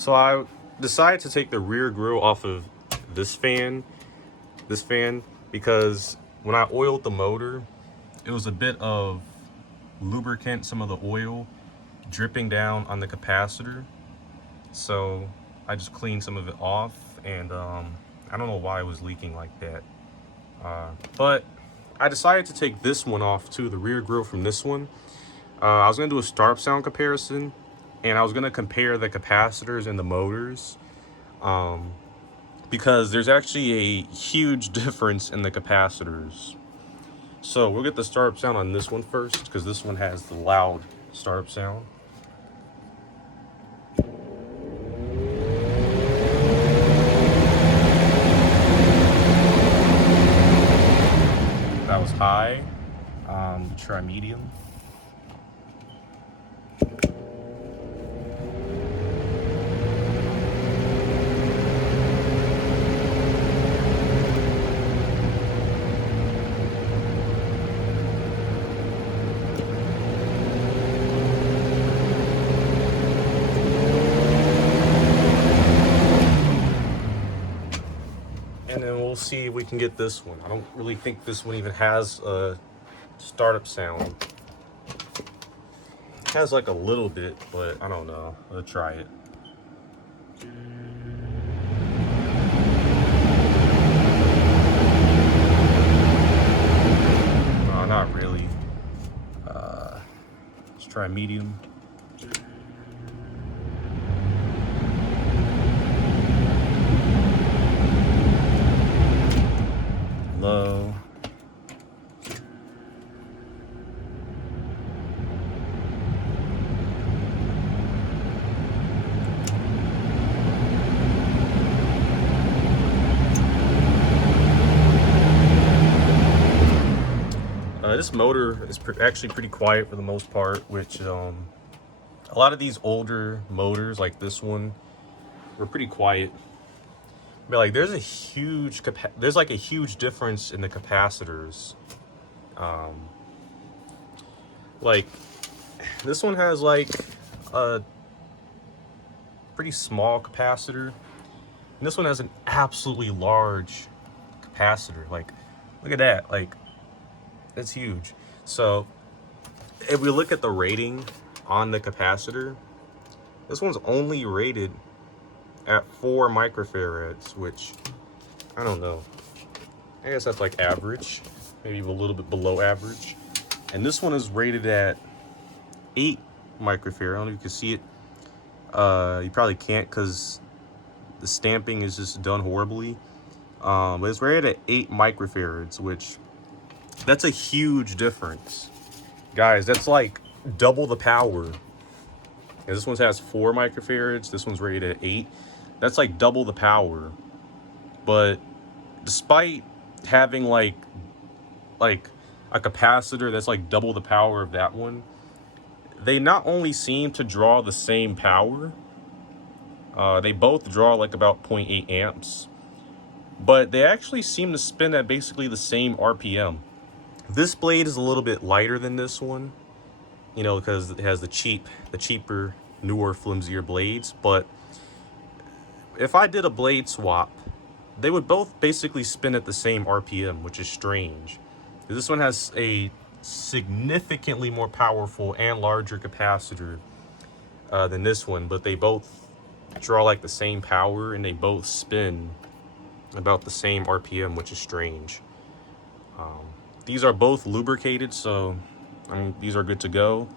So I decided to take the rear grill off of this fan, because when I oiled the motor, it was a bit of lubricant, some of the oil dripping down on the capacitor. So I just cleaned some of it off, and I don't know why it was leaking like that. But I decided to take this one off too, the rear grill from this one. I was gonna do a startup sound comparison, and I was gonna compare the capacitors and the motors, because there's actually a huge difference in the capacitors. So we'll get the startup sound on this one first, because this one has the loud startup sound. That was high. Try medium. And then we'll see if we can get this one. I don't really think this one even has a startup sound. It has like a little bit, but I don't know. Let's try it. No, not really. Let's try medium. Low. This motor is actually pretty quiet for the most part, which a lot of these older motors like this one were pretty quiet. But like there's a huge difference in the capacitors. Like this one has like a pretty small capacitor, and this one has an absolutely large capacitor. Like look at that, like it's huge. So if we look at the rating on the capacitor, this one's only rated at 4 microfarads, which I don't know, I guess that's like average, maybe a little bit below average. And this one is rated at 8 microfarad. I don't know if you can see it. You probably can't because the stamping is just done horribly. But it's rated at 8 microfarads, which that's a huge difference, guys. That's like double the power. And this one has 4 microfarads. This one's rated at 8. That's like double the power. But despite having like a capacitor that's like double the power of that one, they not only seem to draw the same power, they both draw like about 0.8 amps, but they actually seem to spin at basically the same RPM. This blade is a little bit lighter than this one, you know, because it has the cheaper, newer, flimsier blades. But if I did a blade swap, they would both basically spin at the same RPM, which is strange. This one has a significantly more powerful and larger capacitor than this one, but they both draw like the same power and they both spin about the same RPM, which is strange. These are both lubricated, so I mean, these are good to go.